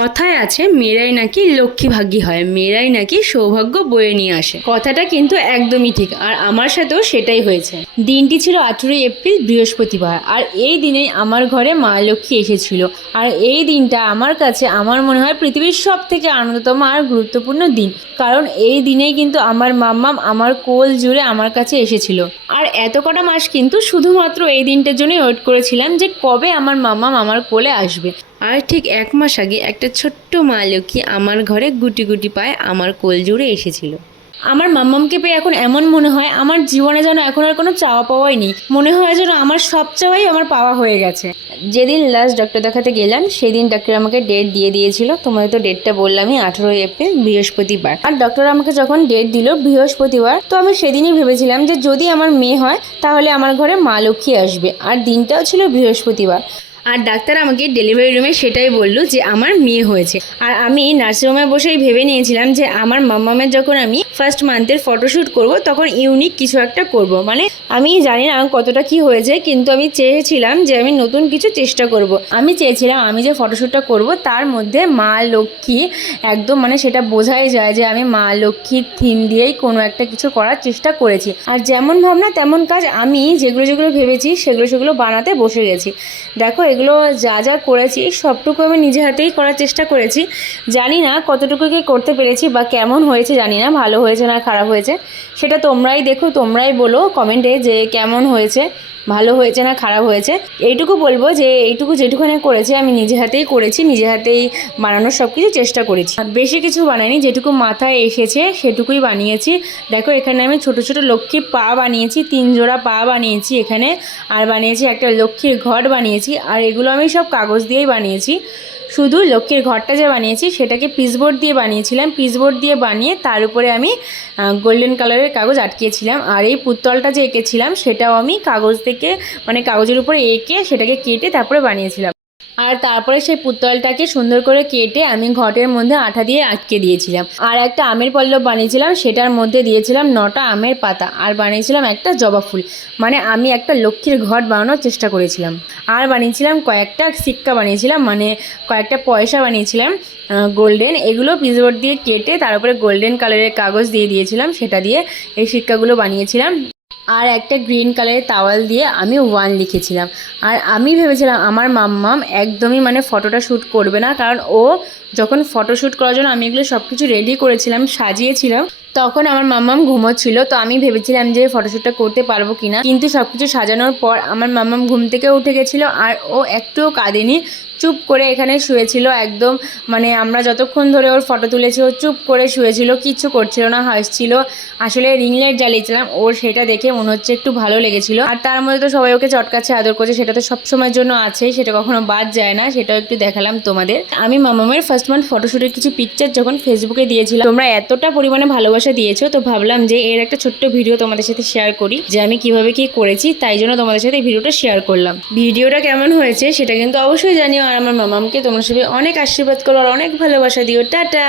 কথায় আছে মেয়েরাই নাকি লক্ষ্মী ভাগ্যী হয়, মেয়েরাই নাকি সৌভাগ্য বয়ে নিয়ে আসে। কথাটা কিন্তু একদমই ঠিক, আর আমার সাথেও সেটাই হয়েছে। দিনটি ছিল 18 এপ্রিল, বৃহস্পতিবার। আর এই দিনেই আমার ঘরে মা লক্ষ্মী এসেছিল। আর এই দিনটা আমার কাছে আমার মনে হয় পৃথিবীর সব থেকে আনন্দতম আর গুরুত্বপূর্ণ দিন, কারণ এই দিনেই কিন্তু আমার মাম্মাম আমার কোল জুড়ে আমার কাছে এসেছিল। আর এত কটা মাস কিন্তু শুধুমাত্র এই দিনটার জন্যই ওয়েট করেছিলাম যে কবে আমার মাম্মাম আমার কোলে আসবে। আর ঠিক 1 মাস আগে একটা ছোট্ট মা লক্ষ্মী আমার ঘরে গুটি গুটি পায়ে আমার কোল জুড়ে এসেছিল। আমার মাম্মামকে পেয়ে এখন এমন মনে হয় আমার জীবনে যেন এখন আর কোনো চাওয়া পাওয়াই নেই, মনে হয় যেন আমার সব চাওয়াই আমার পাওয়া হয়ে গেছে। যেদিন লাস্ট ডক্টর দেখাতে গেলাম সেদিন ডক্টর আমাকে ডেট দিয়ে দিয়েছিল, তোমাদের তো ডেটটা বললামই, 18 এপ্রিল, বৃহস্পতিবার। আর ডক্টর আমাকে যখন ডেট দিল বৃহস্পতিবার, তো আমি সেদিনই ভেবেছিলাম যে যদি আমার মেয়ে হয় তাহলে আমার ঘরে মা লক্ষ্মী আসবে। আর দিনটাও ছিল বৃহস্পতিবার। আর ডাক্তার আমাকে ডেলিভারি রুমে সেটাই বললো যে আমার মেয়ে হয়েছে। আর আমি নার্সিংহোমে বসেই ভেবে নিয়েছিলাম যে আমার মাম্মামের যখন আমি ফার্স্ট মান্থের ফটোশ্যুট করব তখন ইউনিক কিছু একটা করব। মানে আমি জানি না কতটা কি হয়েছে, কিন্তু আমি চেয়েছিলাম যে আমি নতুন কিছু চেষ্টা করব। আমি চেয়েছিলাম আমি যে ফটোশ্যুটটা করব তার মধ্যে মা লক্ষ্মী একদম, মানে সেটা বোঝাই যায় যে আমি মা লক্ষ্মীর থিম দিয়েই কোনো একটা কিছু করার চেষ্টা করেছি। আর যেমন ভাবনা তেমন কাজ, আমি যেগুলো ভেবেছি সেগুলো বানাতে বসে গেছি। দেখো এগুলো যা যা করেছি সবটুকু আমি নিজে হাতেই করার চেষ্টা করেছি। জানি না কতটুকু কি করতে পেরেছি বা কেমন হয়েছে, জানি না ভালো হয়েছে না খারাপ হয়েছে, সেটা তোমরাই দেখো, তোমরাই বলো কমেন্টে যে কেমন হয়েছে, ভালো হয়েছে না খারাপ হয়েছে। এইটুকু বলবো যে এইটুকু যেটুখানি করেছি আমি নিজে হাতেই করেছি, নিজে হাতেই বানানোর সব কিছু চেষ্টা করেছি। বেশি কিছু বানাইনি, যেটুকু মাথায় এসেছে সেটুকুই বানিয়েছি। দেখো এখানে আমি ছোট ছোট লক্ষ্মীর পা বানিয়েছি, 3 জোড়া পা বানিয়েছি এখানে, আর বানিয়েছি একটা লক্ষ্মীর ঘট বানিয়েছি। আর এগুলো আমি সব কাগজ দিয়েই বানিয়েছি। শুধু লক্ষ্মীর ঘরটা যে বানিয়েছি সেটাকে পিসবোর্ড দিয়ে বানিয়েছিলাম, পিসবোর্ড দিয়ে বানিয়ে তার উপরে আমি গোল্ডেন কালারের কাগজ আটকিয়েছিলাম। আর এই পুতলটা যে এঁকেছিলাম সেটাও আমি কাগজ থেকে, মানে কাগজের উপরে এঁকে সেটাকে কেটে তারপরে বানিয়েছিলাম। আর তারপরে সেই পুতলটাকে সুন্দর করে কেটে আমি ঘটের মধ্যে আঠা দিয়ে আটকে দিয়েছিলাম। আর একটা আমের পল্লব বানিয়েছিলাম, সেটার মধ্যে দিয়েছিলাম 9টা আমের পাতা, আর বানিয়েছিলাম একটা জবা ফুল। মানে আমি একটা লক্ষ্মীর ঘট বানানোর চেষ্টা করেছিলাম। আর বানিয়েছিলাম কয়েকটা সিক্কা বানিয়েছিলাম, মানে কয়েকটা পয়সা বানিয়েছিলাম গোল্ডেন। এগুলো পিসবোর্ড দিয়ে কেটে তার উপরে গোল্ডেন কালারের কাগজ দিয়ে দিয়েছিলাম, সেটা দিয়ে এই সিক্কাগুলো বানিয়েছিলাম। আর একটা গ্রিন কালারের তাওয়াল দিয়ে আমি 1 লিখেছিলাম। আর আমি ভেবেছিলাম আমার মাম্মাম একদমই মানে ফটোটা শ্যুট করবে না, কারণ ও যখন ফটোশ্যুট করার জন্য আমি এগুলো সব কিছু রেডি করেছিলাম, সাজিয়েছিলাম, তখন আমার মাম্মাম ঘুমোচ্ছিল। তো আমি ভেবেছিলাম যে ফটোশ্যুটটা করতে পারবো কিনা, কিন্তু সব কিছু সাজানোর পর আমার মাম্মাম ঘুম থেকে উঠে গেছিলো। আর ও একটুও কাঁদেনি, চুপ করে এখানে শুয়েছিল একদম। মানে আমরা যতক্ষণ ধরে ওর ফটো তুলেছি ও চুপ করে শুয়েছিল, কিচ্ছু করছিল না, হাসছিল। আসলে রিং লাইট জ্বালিয়েছিলাম ওর, সেটা দেখে মনে হচ্ছে একটু ভালো লেগেছিল। আর তার মধ্যে তো সবাই ওকে চটকাচ্ছে, আদর করছে, সেটা তো সবসময়ের জন্য আছেই, সেটা কখনো বাদ যায় না, সেটাও একটু দেখালাম তোমাদের। আমি মামামের ফার্স্ট মান্থ ফটোশ্যুটের কিছু পিকচার যখন ফেসবুকে দিয়েছিলাম, তোমরা এতটা পরিমাণে ভালোবাসা দিয়েছো, তো ভাবলাম যে এর একটা ছোট্ট ভিডিও তোমাদের সাথে শেয়ার করি, যে আমি কিভাবে কি করেছি, তাই জন্য তোমাদের সাথে এই ভিডিওটা শেয়ার করলাম। ভিডিওটা কেমন হয়েছে সেটা কিন্তু অবশ্যই জানিও। আর আমার মামামকে তোমরা সবাই অনেক আশীর্বাদ করো আর অনেক ভালোবাসা দিও। টাটা।